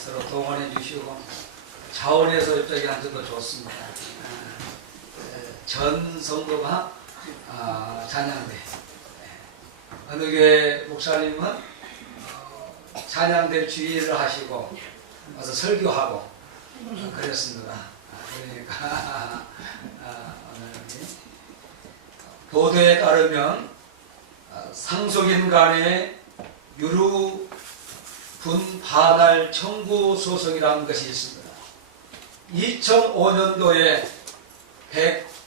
서로 동원해 주시고 자원해서 저기 앉아도 좋습니다. 전 성도가 찬양대, 어느 교회 목사님은 찬양대 주의를 하시고 와서 설교하고 그랬습니다. 그러니까 오늘 보도에 따르면 상속인 간의 유루 분파달 청구 소송이라는 것이 있습니다. 2005년도에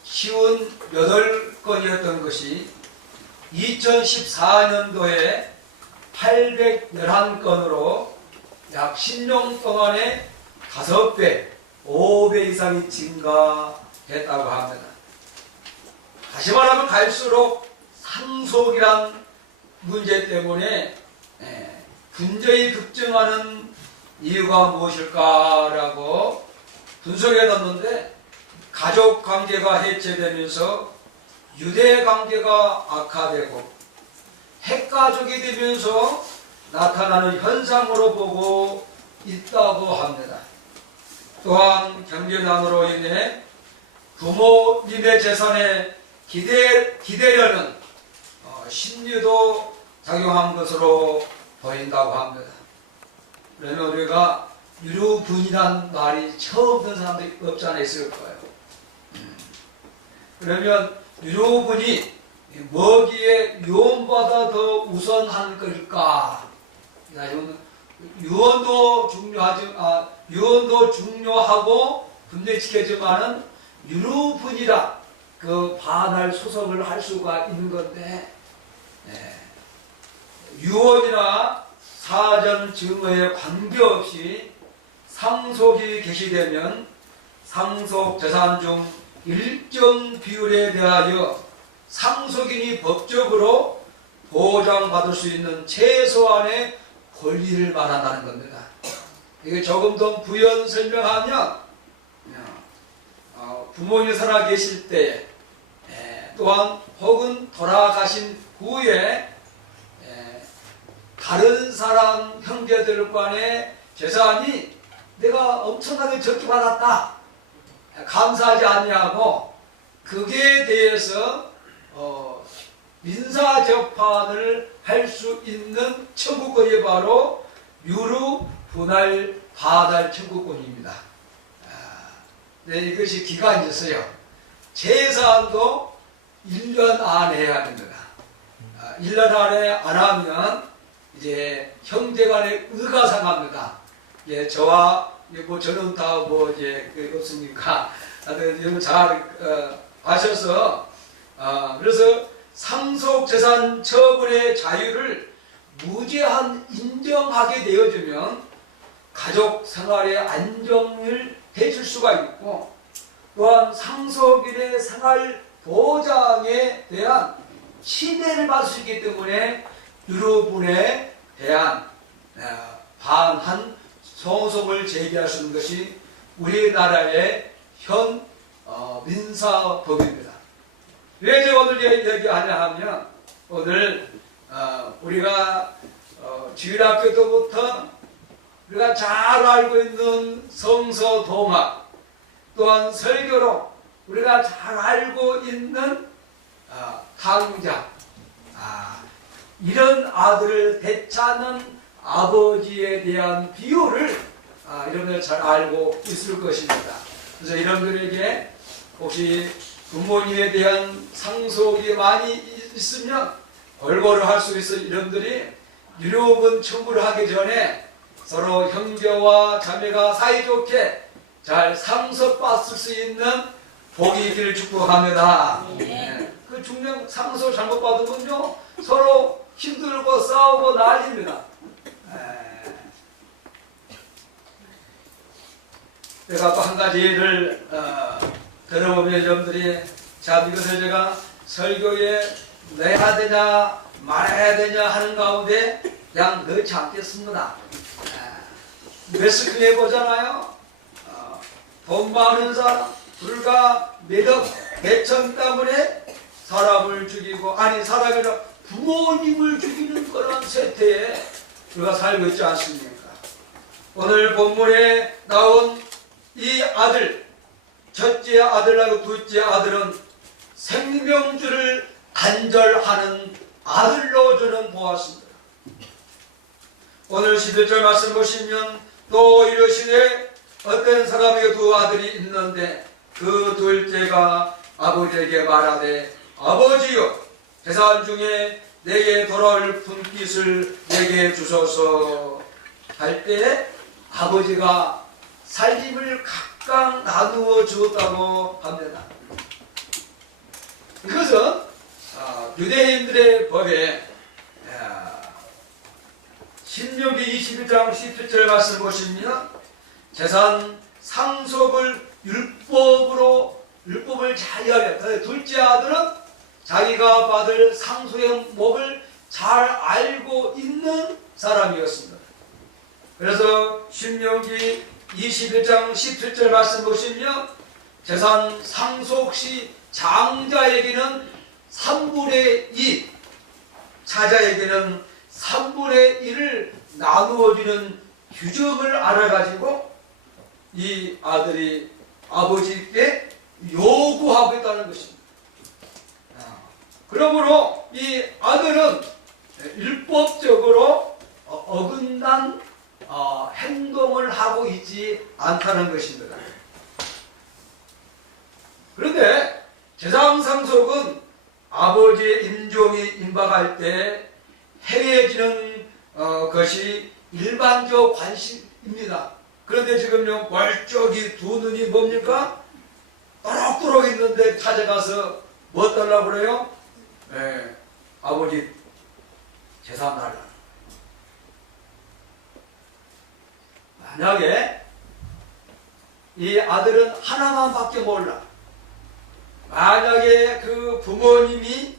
158건이었던 것이 2014년도에 811건으로 약 10년 동안에 5배, 5배 이상이 증가했다고 합니다. 다시 말하면 갈수록 상속이란 문제 때문에 분쟁이 급증하는 이유가 무엇일까라고 분석해 놨는데, 가족 관계가 해체되면서 유대 관계가 악화되고 핵가족이 되면서 나타나는 현상으로 보고 있다고 합니다. 또한 경제난으로 인해 부모님의 재산에 기대려는 심리도 작용한 것으로 보인다고 합니다. 그러면 우리가 유류분이란 말이 처음 듣는 사람들이 없지 않아 있을 거예요. 그러면 유류분이 뭐기에 유언보다 더 우선한 걸까? 유언도 중요하고 분명히 지켜지만은 유류분이라 그 반할 소송을 할 수가 있는 건데, 유언이나 사전 증거에 관계없이 상속이 개시되면 상속 재산 중 일정 비율에 대하여 상속인이 법적으로 보장받을 수 있는 최소한의 권리를 말한다는 겁니다. 이게 조금 더 부연 설명하면, 부모님 살아 계실 때에, 또한 혹은 돌아가신 후에 다른 사람 형제들 간의 재산이 내가 엄청나게 적게 받았다, 감사하지 아니하고 그게 대해서 민사재판을 할 수 있는 청구권이 바로 유류 분할 반할 청구권입니다. 네, 이것이 기간이 있어요. 재산도 1년 안에 해야 됩니다. 1년 안에 안 하면 이제 형제간의 의가 상합니다. 예, 저와 저는 다 없으니까 여러분 잘 아셔서, 그래서 상속재산 처분의 자유를 무제한 인정하게 되어주면 가족 생활의 안정을 해줄 수가 있고, 또한 상속인의 생활 보장에 대한 신뢰를 받을 수 있기 때문에 유류분에 대한 반한 소송을 제기할 수 있는 것이 우리나라의 현 민사법입니다. 왜 제가 오늘 얘기하냐 하면, 오늘 우리가 주일학교 때부터 우리가 잘 알고 있는 성서동화, 또한 설교로 우리가 잘 알고 있는 강자, 이런 아들을 되찾는 아버지에 대한 비유를 여러분들 잘 알고 있을 것입니다. 그래서 여러분들에게 혹시 부모님에 대한 상속이 많이 있으면 골고루 할 수 있어 여러분들이 유류분 청구를 하기 전에 서로 형제와 자매가 사이좋게 잘 상속받을 수 있는 복이 있기를 축복합니다. 그 중량 상속 잘못받으면요 서로 힘들고 싸우고 난립니다. 제가 또 한 가지 예를 들어보면 여러분들이, 자, 이것을 제가 설교에 내야 되냐 말아야 되냐 하는 가운데 그냥 넣지 않겠습니다. 매스컴에 보잖아요. 돈 많은 사람, 불과 몇억, 몇천 때문에 사람을 죽이고, 아니 사람이라 부모님을 죽이는 그런 세태에 우리가 살고 있지 않습니까? 오늘 본문에 나온 이 아들, 첫째 아들하고 둘째 아들은 생명주를 간절하는 아들로 저는 보았습니다. 오늘 11절 말씀 보시면 또 이르시되 어떤 사람에게 두 아들이 있는데 그 둘째가 아버지에게 말하되 아버지여 재산 중에 내게 돌아올 분깃을 내게 주소서 할 때 아버지가 살림을 각각 나누어 주었다고 합니다. 이것은 유대인들의 법에 신명기 21장 17절 말씀 보시면 재산 상속을 율법을 잘 이해하면 둘째 아들은 자기가 받을 상속의 몫을 잘 알고 있는 사람이었습니다. 그래서 신명기 21장 17절 말씀 보시면 재산 상속 시 장자에게는 3분의 2, 차자에게는 3분의 1을 나누어주는 규정을 알아가지고 이 아들이 아버지께 요구하고 있다는 것입니다. 그러므로 이 아들은 율법적으로 어긋난 행동을 하고 있지 않다는 것입니다. 그런데 재산 상속은 아버지의 인종이 임박할 때 행해지는 것이 일반적 관심입니다. 그런데 지금요 멀쩡히 두 눈이 뭡니까? 또록또록 있는데 찾아가서 뭐 달라고 그래요? 네, 아버지 재산 달라. 만약에 이 아들은 하나만 밖에 몰라. 만약에 그 부모님이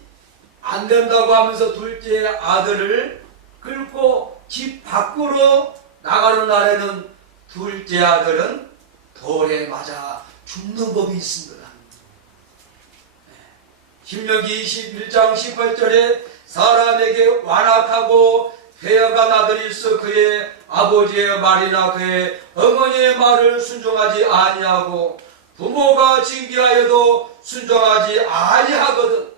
안 된다고 하면서 둘째 아들을 끌고 집 밖으로 나가는 날에는 둘째 아들은 돌에 맞아 죽는 법이 있습니다. 신명기 21장 18절에 사람에게 완악하고 회역한 아들이 있어 그의 아버지의 말이나 그의 어머니의 말을 순종하지 아니하고 부모가 징계하여도 순종하지 아니하거든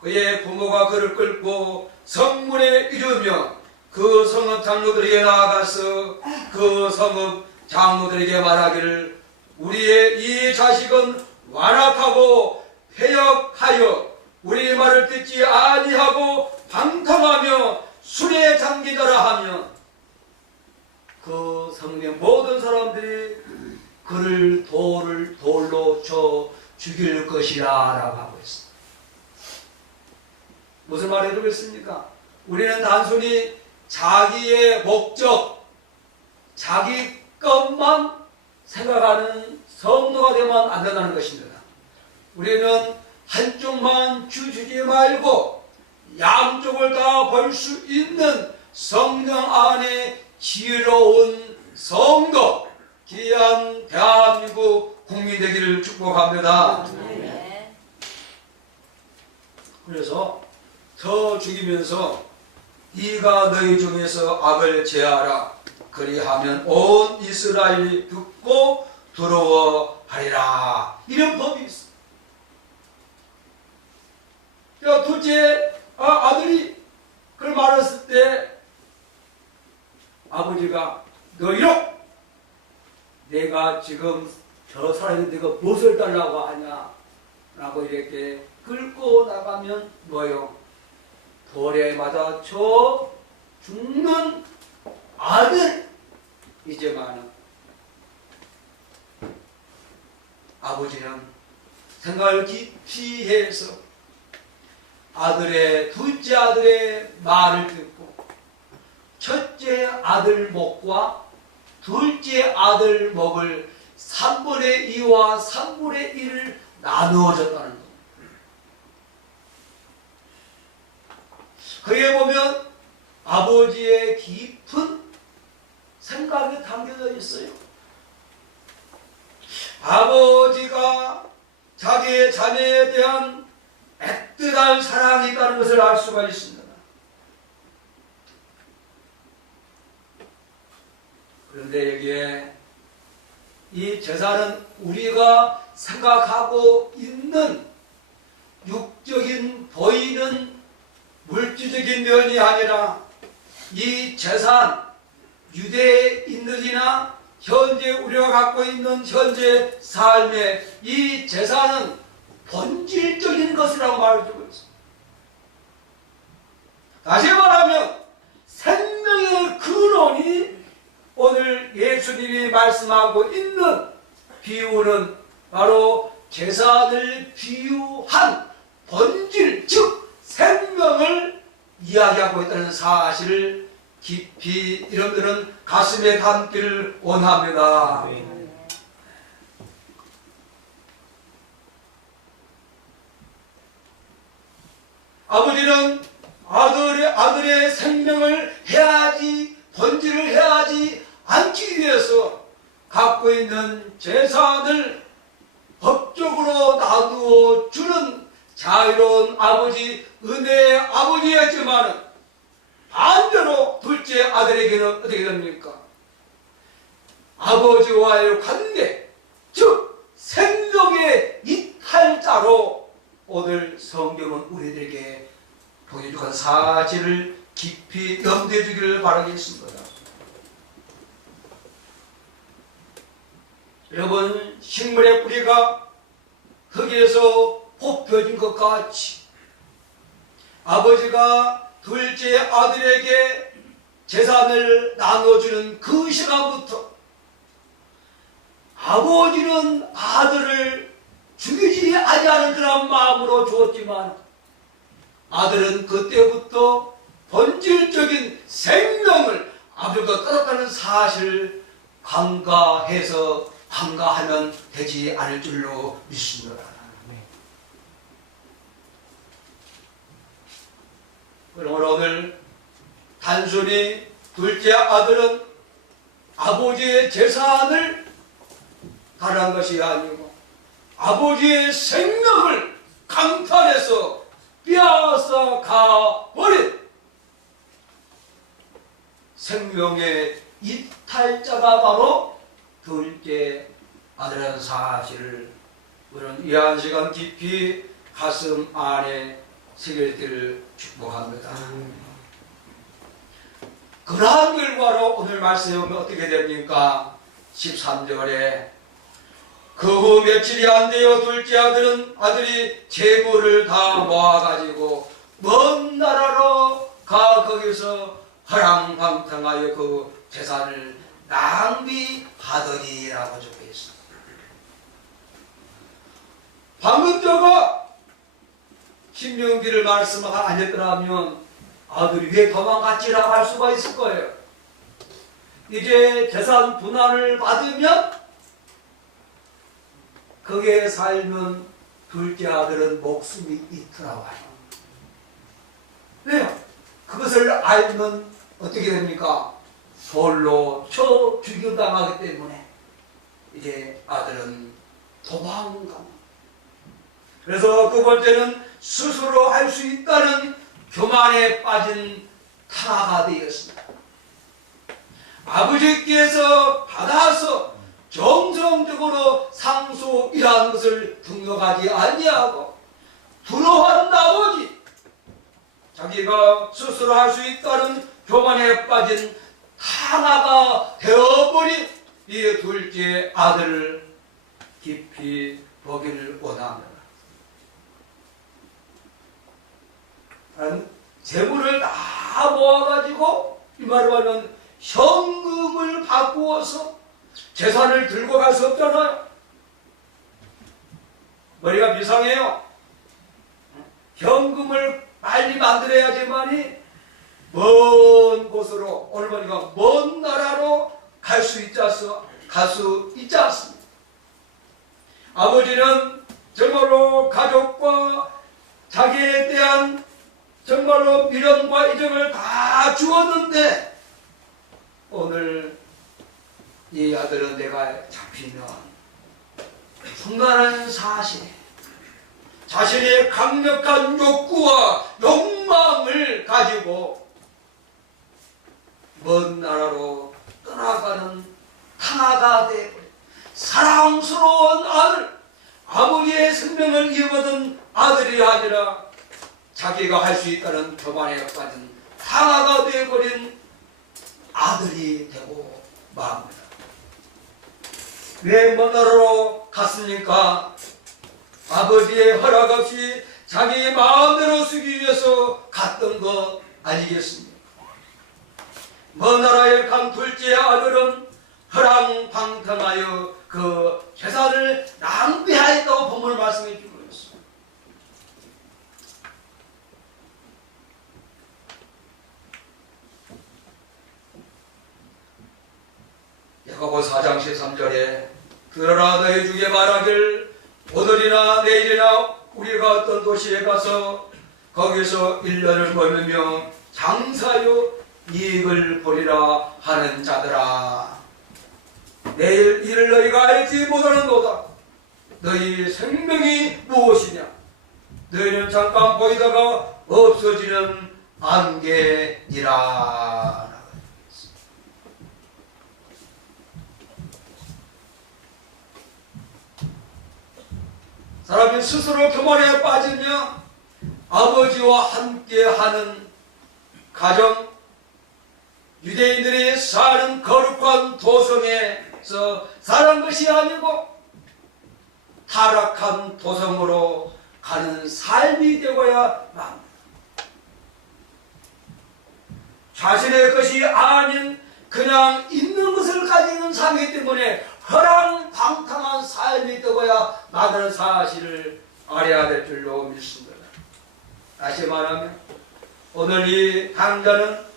그의 부모가 그를 끌고 성문에 이르며 그 성읍 장로들에게 나아가서 그 성읍 장로들에게 말하기를 우리의 이 자식은 완악하고 회역하여 우리의 말을 듣지 아니하고 방탕하며 술에 잠기더라 하면 그 성의 모든 사람들이 그를 돌로 쳐 죽일 것이라 라고 하고 있습니다. 무슨 말을 듣겠습니까? 우리는 단순히 자기의 목적, 자기 것만 생각하는 성도가 되면 안 된다는 것입니다. 우리는 한쪽만 주지 말고 양쪽을 다 볼 수 있는 성령 안에 지혜로운 성도, 귀한 대한민국 국민 되기를 축복합니다. 그래서 더 죽이면서 네가 너희 중에서 악을 제하라 그리하면 온 이스라엘이 듣고 두려워하리라 이런 법이 있어. 둘째 아들이 그걸 말했을 때 아버지가 너희로 내가 지금 저 사람이 내가 무엇을 달라고 하냐 라고 이렇게 끌고 나가면 뭐요? 돌에 맞아 쳐 죽는 아들이지만은 아버지는 생각을 깊이 해서 둘째 아들의 말을 듣고 첫째 아들 몫과 둘째 아들 몫을 3분의 2와 3분의 1을 나누어 줬다는 겁니다. 거기에 보면 아버지의 깊은 생각이 담겨져 있어요. 아버지가 자기의 자녀에 대한 애틋한 사랑이 있다는 것을 알 수가 있습니다. 그런데 여기에 이 제사는 우리가 생각하고 있는 육적인 보이는 물질적인 면이 아니라 이 재산, 유대인들이나 현재 우리가 갖고 있는 현재 삶의 이 재산은 본질적인 것이라고 말해주고 있습니다. 다시 말하면 생명의 근원이 오늘 예수님이 말씀하고 있는 비유는 바로 재산을 비유한 본질, 즉 생명을 이야기하고 있다는 사실을 깊이 여러분들은 가슴에 담기를 원합니다. 아버지는 아들의 생명을 해야지, 본질을 해야지 않기 위해서 갖고 있는 재산을 법적으로 나누어 주는 자유로운 아버지, 은혜의 아버지였지만 반대로 둘째 아들에게는 어떻게 됩니까? 아버지와의 관계, 즉 생명의 이탈자로 오늘 성경은 우리들에게 보여주는 사실을 깊이 염두해 주기를 바라겠습니다. 여러분, 식물의 뿌리가 흙에서 뽑혀진 것 같이 아버지가 둘째 아들에게 재산을 나눠주는 그 시간부터 아버지는 아들을 죽이지 아니하는 그런 마음으로 주었지만 아들은 그때부터 본질적인 생명을 아버지가 끊었다는 사실을 간과하면 되지 않을 줄로 믿습니다. 그러므로 오늘 단순히 둘째 아들은 아버지의 재산을 달한 것이 아니고 아버지의 생명을 강탈해서 빼앗아 가버린 생명의 이탈자가 바로 둘째 아들이라는 사실을 우리는 이 한 시간 깊이 가슴 안에 새길 축복합니다. 그러한 결과로 오늘 말씀에 보면 어떻게 됩니까? 13절에 그 후 며칠이 안 되어 둘째 아들이 재물을 다 모아가지고 먼 나라로 가 거기서 허랑방탕하여 그 재산을 낭비하더니라고 적혀 있습니다. 방금 저거 신명기를 말씀을 안 했더라면 아들이 왜 도망갔지라고 할 수가 있을 거예요. 이제 재산 분할을 받으면 거기에 살면 둘째 아들은 목숨이 있더라고요. 왜요? 그것을 알면 어떻게 됩니까? 돌로 쳐 죽여당하기 때문에 이제 아들은 도망갑니다. 그래서 두 번째는 스스로 할 수 있다는 교만에 빠진 타가 되었습니다. 아버지께서 받아서 정성적으로 상속이라는 것을 등록하지 아니하고 두려워한 나머지 자기가 스스로 할 수 있다는 교만에 빠진 타나가 되어버린 이 둘째 아들을 깊이 보기를 원합니다. 재물을 다 모아가지고 이 말을 하면 현금을 바꾸어서 재산을 들고 갈 수 없잖아요. 머리가 이상해요. 현금을 빨리 만들어야지만이 먼 곳으로 오늘 보니까 먼 나라로 갈 수 있지 않습니다. 아버지는 정말로 가족과 자기에 대한 정말로 미련과 이정을 다 주었는데 오늘 이 아들은 내가 잡히면 순간한 사실 자신의 강력한 욕구와 욕망을 가지고 먼 나라로 떠나가는 탕아가 되어버린 사랑스러운 아들, 아버지의 생명을 이어받은 아들이 아니라 자기가 할 수 있다는 교만에 빠진 탕아가 되어버린 아들이 되고 맙니다. 왜 먼 나라로 갔습니까? 아버지의 허락 없이 자기 마음대로 쓰기 위해서 갔던 것 아니겠습니까? 먼 나라에 간 둘째 아들은 허랑방탕하여 그 재산을 낭비하였다고 본문을 말씀해 주고 있습니다. 야고보 4장 13절에 들어라 너희 중에 말하길 오늘이나 내일이나 우리가 어떤 도시에 가서 거기서 1년을 머물며 장사하여 이익을 보리라 하는 자들아, 내일 이를 너희가 알지 못하는도다. 너희 생명이 무엇이냐? 너희는 잠깐 보이다가 없어지는 안개니라. 사람이 스스로 교만에 빠지며 아버지와 함께하는 가정, 유대인들이 사는 거룩한 도성에서 사는 것이 아니고 타락한 도성으로 가는 삶이 되고야 맙니다. 자신의 것이 아닌 그냥 있는 것을 가지는 삶이기 때문에 허랑방탕한 삶이 되고야 마다는 사실을 알아야 될 줄로 믿습니다. 다시 말하면 오늘 이 강자는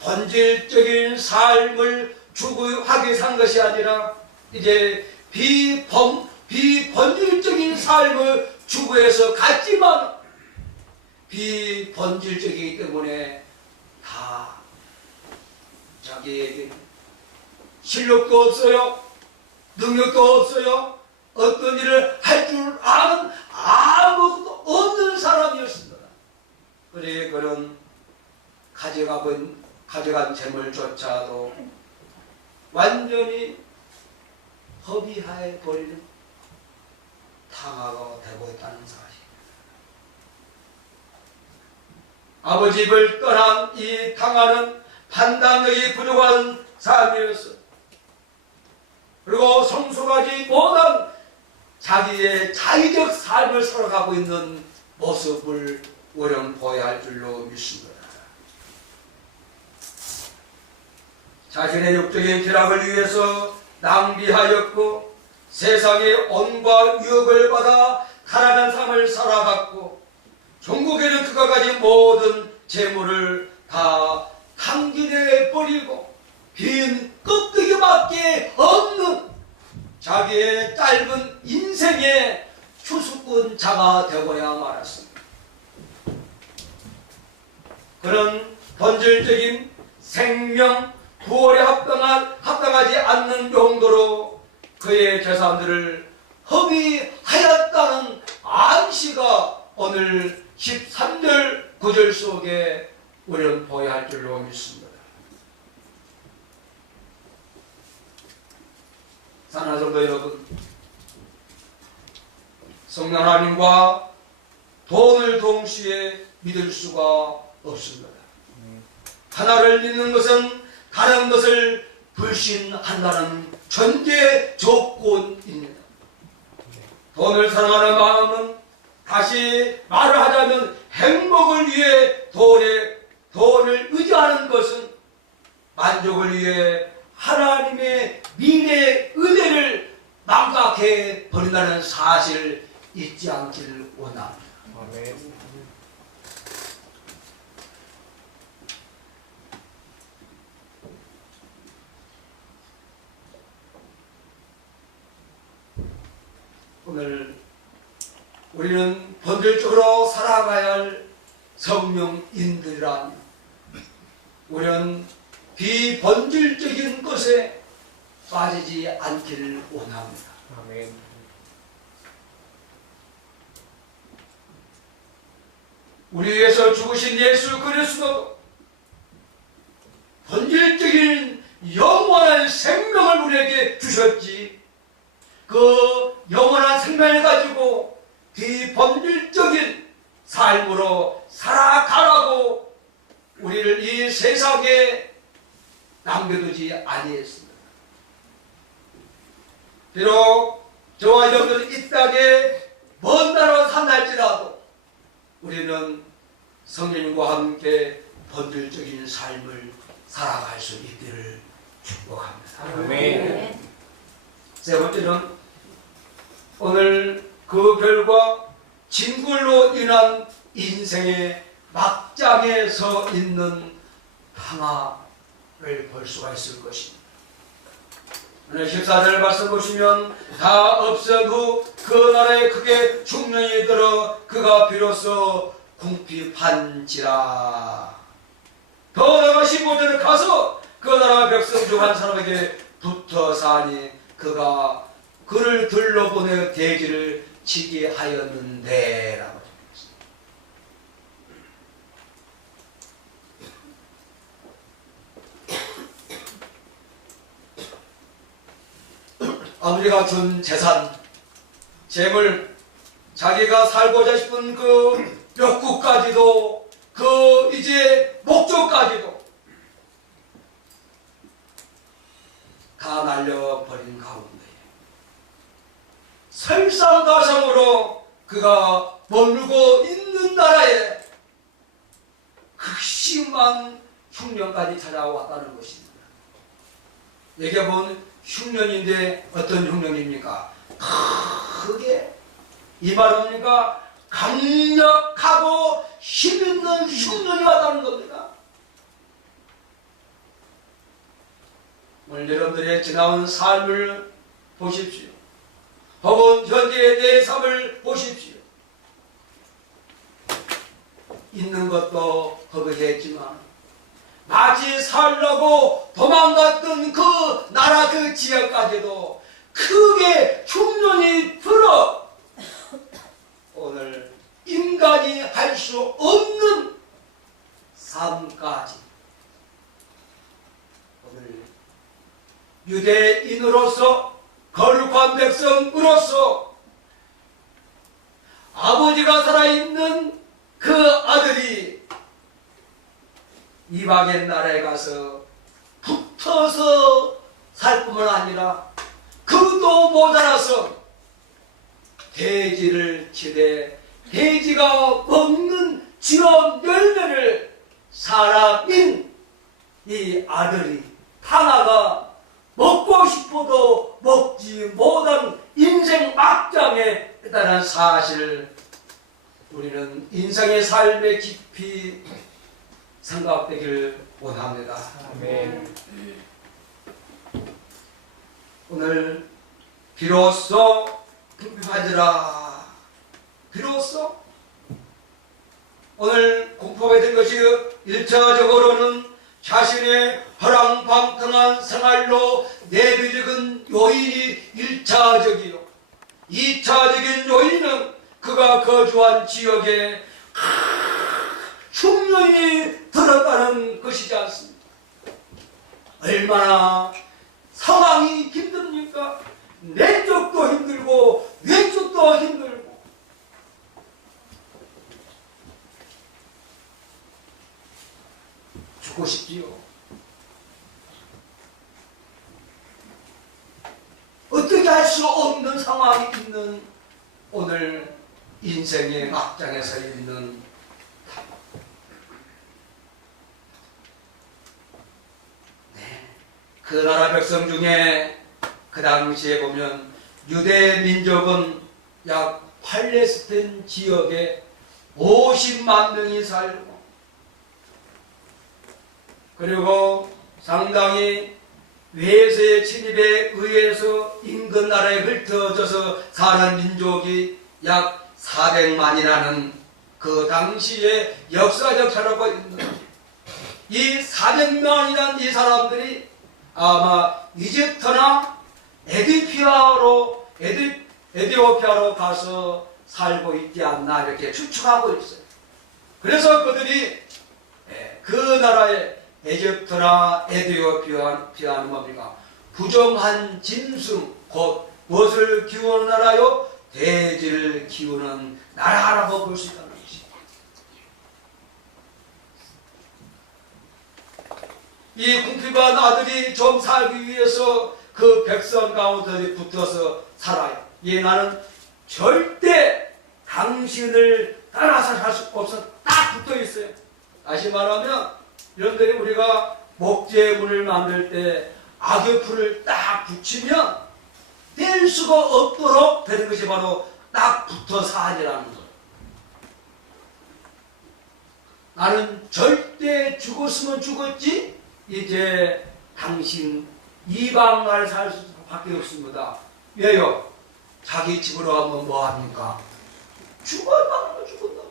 본질적인 삶을 추구하기 산 것이 아니라 이제 비본질적인 삶을 추구해서 갔지만 비본질적이기 때문에 다 자기에게 실력도 없어요. 능력도 없어요. 어떤 일을 할 줄 아는 아무것도 없는 사람이었습니다. 그래 그런 가져간 재물조차도 완전히 허비하에 버리는 탕아가 되고 있다는 사실. 아버지 집을 떠난 이 탕아는 판단력이 부족한 사람이었어요. 그리고 성숙하지 못한 자기의 자의적 삶을 살아가고 있는 모습을 우리는 보여야 할 줄로 믿습니다. 자신의 육적인 쾌락을 위해서 낭비하였고 세상의 언과 유혹을 받아 타락한 삶을 살아갔고 종국에는 그가 가진 모든 재물을 다 탕진해 버리고 빈 껍데기밖에 없는 자기의 짧은 인생의 추수꾼자가 되고야 말았습니다. 그런 본질적인 생명 부활에 합당하지 않는 용도로 그의 재산들을 허비하였다는 암시가 오늘 13절 9절 속에 우리는 보여야 할 줄로 믿습니다. 사랑하는 성도 여러분, 성령 하나님과 돈을 동시에 믿을 수가 없습니다. 하나를 믿는 것은 다른 것을 불신한다는 전제 조건입니다. 돈을 사랑하는 마음은 다시 말을 하자면 행복을 위해 돈을 의지하는 것은 만족을 위해 하나님의 미래의 은혜를 망각해 버린다는 사실을 잊지 않기를 원합니다. 아멘. 오늘 우리는 본질적으로 살아가야 할 성령인들이란 우리는 비본질적인 것에 빠지지 않기를 원합니다. 아멘. 우리 위해서 죽으신 예수 그리스도도 본질적인 영원한 생명을 우리에게 주셨지. 그 영원한 생명을 가지고 비본질적인 삶으로 살아가라고 우리를 이 세상에 남겨두지 아니했습니다. 비록 저와 여러분들은 이 땅에 먼 나라로 산할지라도 우리는 성령님과 함께 본질적인 삶을 살아갈 수 있기를 축복합니다. 아멘. 세 번째는 오늘 그 결과 진굴로 인한 인생의 막장에 서 있는 평화를 볼 수가 있을 것입니다. 오늘 14절 말씀 보시면 다 없은 후 그 나라에 크게 중령이 들어 그가 비로소 궁핍한지라. 더 나아가 15절에 가서 그 나라 백성 중 한 사람에게 붙어 사니 그가 그를 둘러보내 대지를 치게 하였는데 라고 적혔습니다. 아버지가 준 재산, 재물, 자기가 살고자 싶은 그 욕구까지도 그 이제 목적까지도 다 날려버린 가운데 설상가상으로 그가 머물고 있는 나라에 극심한 흉년까지 찾아왔다는 것입니다. 여기에 보면 흉년인데 어떤 흉년입니까? 크게 이 말입니까? 강력하고 힘있는 흉년이 왔다는 겁니다. 오늘 여러분들의 지나온 삶을 보십시오. 혹은 현재의 내 삶을 보십시오. 있는 것도 허비했지만 마치 살려고 도망갔던 그 나라 그 지역까지도 크게 흉년이 들어 오늘 인간이 할 수 없는 삶까지 오늘 유대인으로서 거룩한 백성으로서 아버지가 살아있는 그 아들이 이방의 나라에 가서 붙어서 살 뿐만 아니라 그도 모자라서 돼지를 치되 돼지가 먹는 지업 열매를 사람인 이 아들이 하나가 먹고 싶어도 먹지 못한 인생 막장에 있다는 사실을 우리는 인생의 삶에 깊이 생각되기를 원합니다. 아멘. 오늘 비로소 궁핍하지라. 비로소 오늘 공포가 된 것이 1차적으로는 자신의 허랑방탕한 생활로 내비적인 요인이 1차적이요. 2차적인 요인은 그가 거주한 지역에 흉년이 들었다는 것이지 않습니까? 얼마나 상황이 힘듭니까? 내 쪽도 힘들고 내 쪽도 힘들고 죽고 싶지요. 어떻게 할 수 없는 상황이 있는 오늘 인생의 막장에 서 있는 그 나라 백성 중에 그 당시에 보면 유대 민족은 약 팔레스틴 지역에 50만 명이 살고 그리고 상당히 외세의 침입에 의해서 인근 나라에 흩어져서 사는 민족이 약 400만이라는 그 당시에 역사적 자료가 있는 이 400만이라는 이 사람들이 아마 이집트나 에디오피아로 가서 살고 있지 않나 이렇게 추측하고 있어요. 그래서 그들이 그 나라에 에집트나 에디오피아는 뭡니까? 부정한 짐승, 곧 무엇을 키우는 나라요? 돼지를 키우는 나라라고 볼 수 있다는 것입니다. 이 궁핍한 아들이 좀 살기 위해서 그 백성 가운데 붙어서 살아요. 나는 절대 당신을 따라서 살 수 없어. 딱 붙어 있어요. 다시 말하면 여러분들이 우리가 목재문을 만들 때 악역풀을 딱 붙이면 뗄 수가 없도록 되는 것이 바로 딱 붙어 살이라는 거예요. 나는 절대 죽었으면 죽었지 이제 당신 이방 나라에 살 수밖에 없습니다. 왜요? 자기 집으로 가면 뭐합니까? 죽어야 죽었다.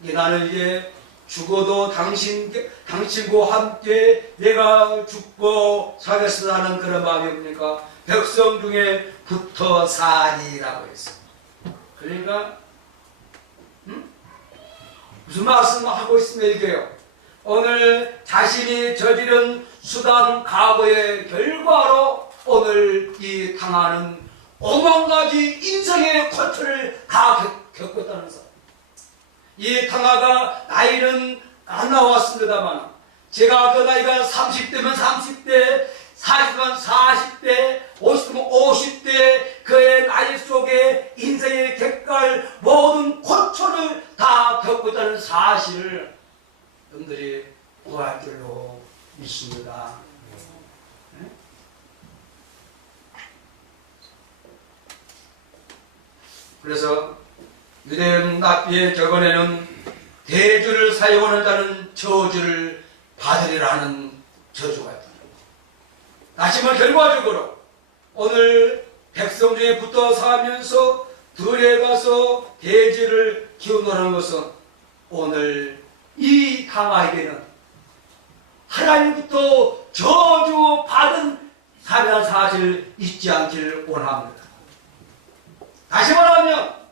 나는 이제 죽어도 당신과 함께 내가 죽고 살겠으나 하는 그런 마음이 뭡니까? 백성 중에 붙어 살이라고 했어요. 그러니까 무슨 말씀을 하고 있으면 이게요. 오늘 자신이 저지른 수단 과거의 결과로 오늘 이 당하는 오만 가지 인생의 고초를 다 겪었다는 사람. 이 당하가 나이는 안 나왔습니다만 제가 그 나이가 30대면 30대, 40면 40대, 50면 50대 그의 나이 속에 인생의 객갈 모든 고초를 다 겪었다는 사실을 여러분들이 구할 줄로 믿습니다. 네? 그래서 유대인 납비의 격언에는 대주를 사용하는 자는 저주를 받으리라는 저주가 있다. 다시 말해 결과적으로 오늘 백성 중에 붙어 살면서 들에 가서 대지를 키우는 것은 오늘 이 당아에게는 하나님부터 저주 받은 삶이라는 사실을 잊지 않기를 원합니다. 다시 말하면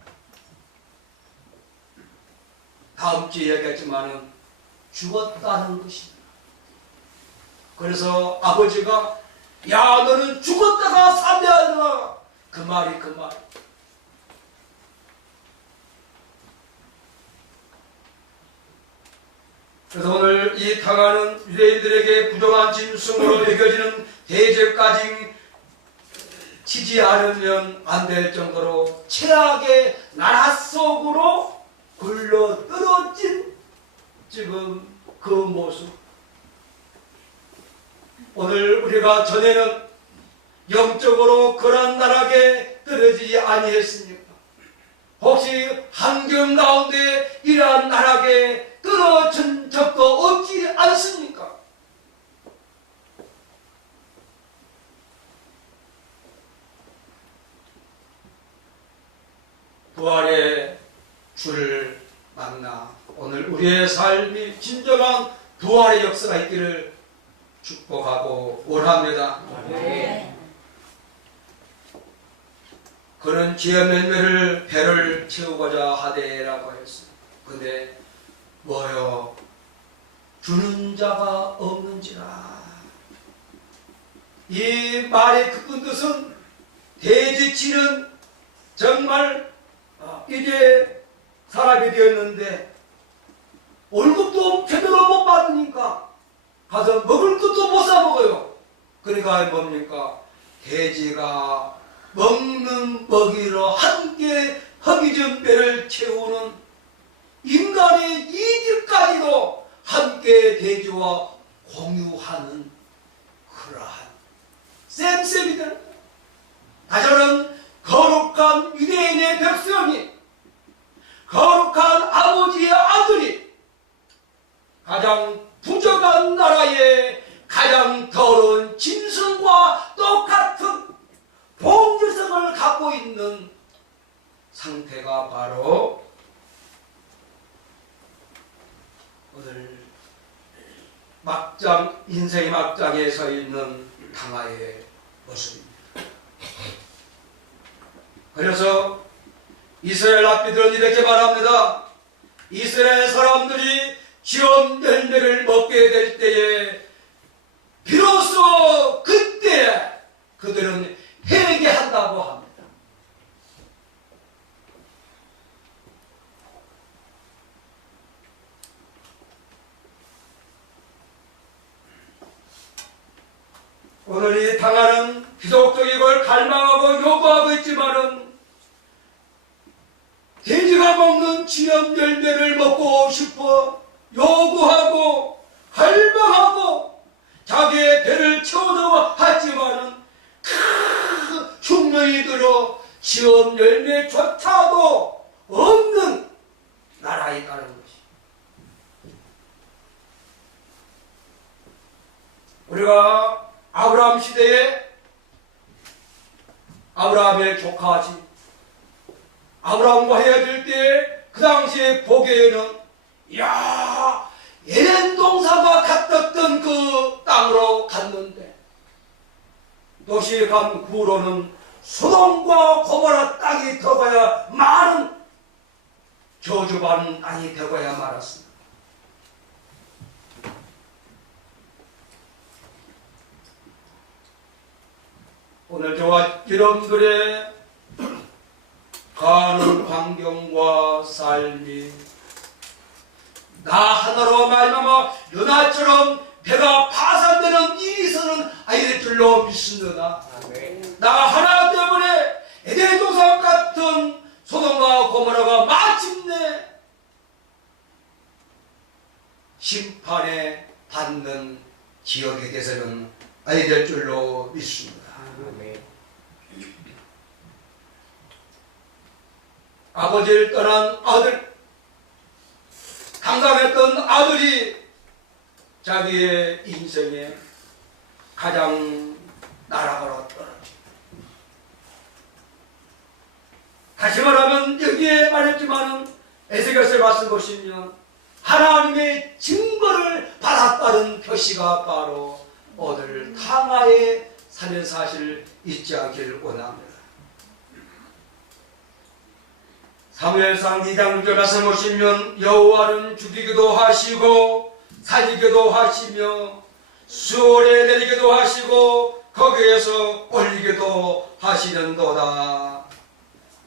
다음 주에 얘기했지만은 죽었다는 것입니다. 그래서 아버지가 야 너는 죽었다가 산대하더라 그 말이 그 말. 그래서 오늘 이 당하는 유대인들에게 부정한 짐승으로 여겨지는 대죄까지 치지 않으면 안 될 정도로 최악의 나라 속으로 굴러 떨어진 지금 그 모습. 오늘 우리가 전에는 영적으로 그런 나락에 떨어지지 아니했습니까? 혹시 환경 가운데 이러한 나락에 떨어진 적도 없지 않습니까? 부활의 주를 만나 오늘 우리의 삶이 진정한 부활의 역사가 있기를 축복하고 원합니다. 네. 그는 지혜 열매를 배를 채우고자 하되라고 했어요. 근데 뭐요? 주는 자가 없는지라. 이 말의 큰 뜻은 대지치는 정말 이제 사람이 되었는데 월급도 제대로 못 받으니까 가서 먹을 것도 못 사 먹어요. 그러니까 뭡니까? 돼지가 먹는 먹이로 함께 허기진 배를 채우는 인간의 이집까지도 함께 돼지와 공유하는 그러한 쌤쌤이 되는 거예요. 다시는 거룩한 유대인의 백성이 거룩한 아버지의 아들이 가장 부족한 나라의 가장 더러운 짐승과 똑같은 봉주성을 갖고 있는 상태가 바로 오늘 막장 인생의 막장에 서 있는 당하의 모습입니다. 그래서 이스라엘 랍비들은 이렇게 말합니다. 이스라엘 사람들이 시험 열매를 먹게 될 때에 비로소 그때 그들은 회개한다고 합니다. 오늘 이 당하는 기독적인 걸 갈망하고 요구하고 있지만은 돼지가 먹는 지연 열매를 먹고 싶어 요구하고 갈망하고 자기의 배를 채우려고 하지만은 큰 흉년이 들어 지연 열매조차도 없는 나라에 있다는 것이. 우리가 아브라함 시대에 아브라함의 조카지 아브라함과 헤어질 때 그 당시에 보기에는 이야 에덴 동산과 같았던 그 땅으로 갔는데 도시에 간 후로는 소돔과 고모라 땅이 들어가야 많은 저주받은 땅이 되고야 말았습니다. 오늘 저와 여러분들의 가는 환경과 삶이 나 하나로 말미암아 연하처럼 배가 파산되는 일이 있어는 아니될 줄로 믿습니다. 나 하나 때문에 에덴 동산 같은 소돔과 고모라가 마침내 심판에 받는 지역에 대해서는 아니될 줄로 믿습니다. 아버지를 떠난 아들, 당당했던 아들이 자기의 인생에 가장 나락으로 떨어집니다. 다시 말하면 여기에 말했지만은 에스겔서에 말씀 보시면 하나님의 증거를 받았다는 표시가 바로 오늘 탕하에 사는 사실을 잊지 않기를 원합니다. 사무엘상 2장 6절 말씀 보시면 여호와는 죽이기도 하시고 살리기도 하시며 수월에 내리기도 하시고 거기에서 올리기도 하시는도다.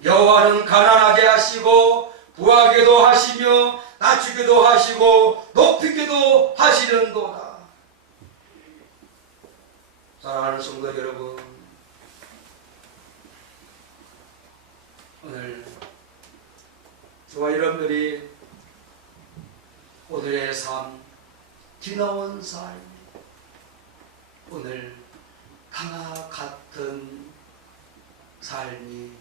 여호와는 가난하게 하시고 부하게도 하시며 낮추기도 하시고 높이기도 하시는도다. 사랑하는 성도 여러분, 오늘 저와 여러분들이 오늘의 삶, 지나온 삶, 오늘 강화 같은 삶이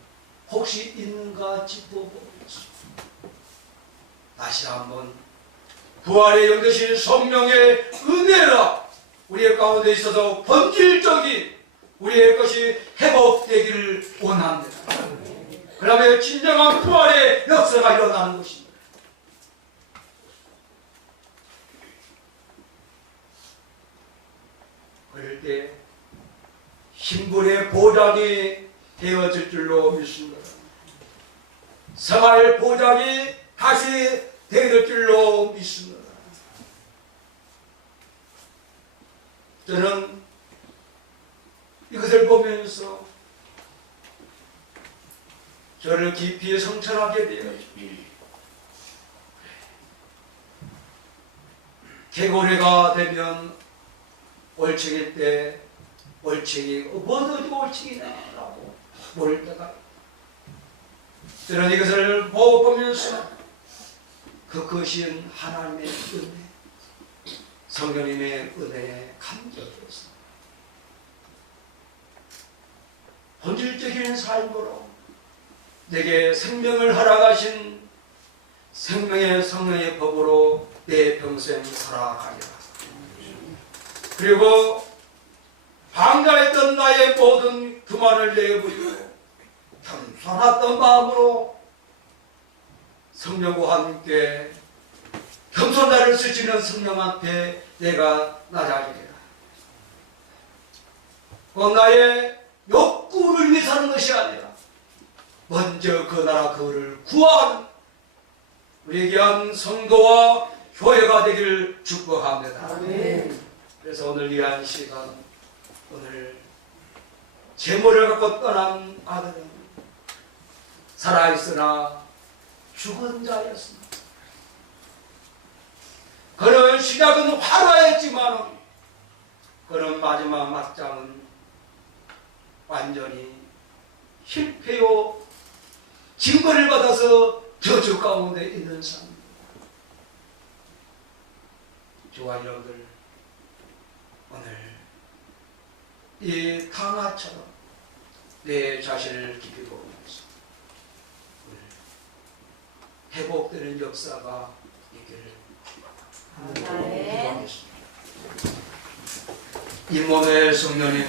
혹시 있는가 짚어보겠습니다. 다시 한번 부활의 영되신 성령의 은혜라 우리의 가운데 있어서 본질적인 우리의 것이 회복되기를 원합니다. 그러면 진정한 부활의 역사가 일어나는 것입니다. 그럴 때 신분의 보장이 되어질 줄로 믿습니다. 생활 보장이 다시 되어질 줄로 믿습니다. 저는 이것을 보면서 저를 깊이 성찰하게 되어요. 개고래가 되면 올챙이 때 올챙이 뭐든지 올챙이다라고 모를 때가 저는 이것을 보면서 그것이 하나님의 은혜, 성령님의 은혜에 감격했습니다. 본질적인 삶으로 내게 생명을 허락하신 생명의 성령의 법으로 내 평생 살아가리라. 그리고 방자했던 나의 모든 교만을 내버리고 겸손했던 마음으로 성령과 함께 겸손자를 쓰시는 성령한테 내가 나아가리라. 나의 욕구를 위해 사는 것이 아니라 먼저 그 나라 그를 구하는 우리 귀한 성도와 교회가 되기를 축복합니다. 아멘. 그래서 오늘 귀한 시간, 오늘 재물을 갖고 떠난 아들은 살아있으나 죽은 자였습니다. 그는 시작은 화려했지만 그는 마지막 막장은 완전히 실패요 징벌을 받아서 저주 가운데 있는 삶입니다. 저와 여러분들 오늘 이 강아처럼 내 자신을 깊이 보면서 회복되는 역사가 있기를 기도하겠습니다. 이 몸의 성령님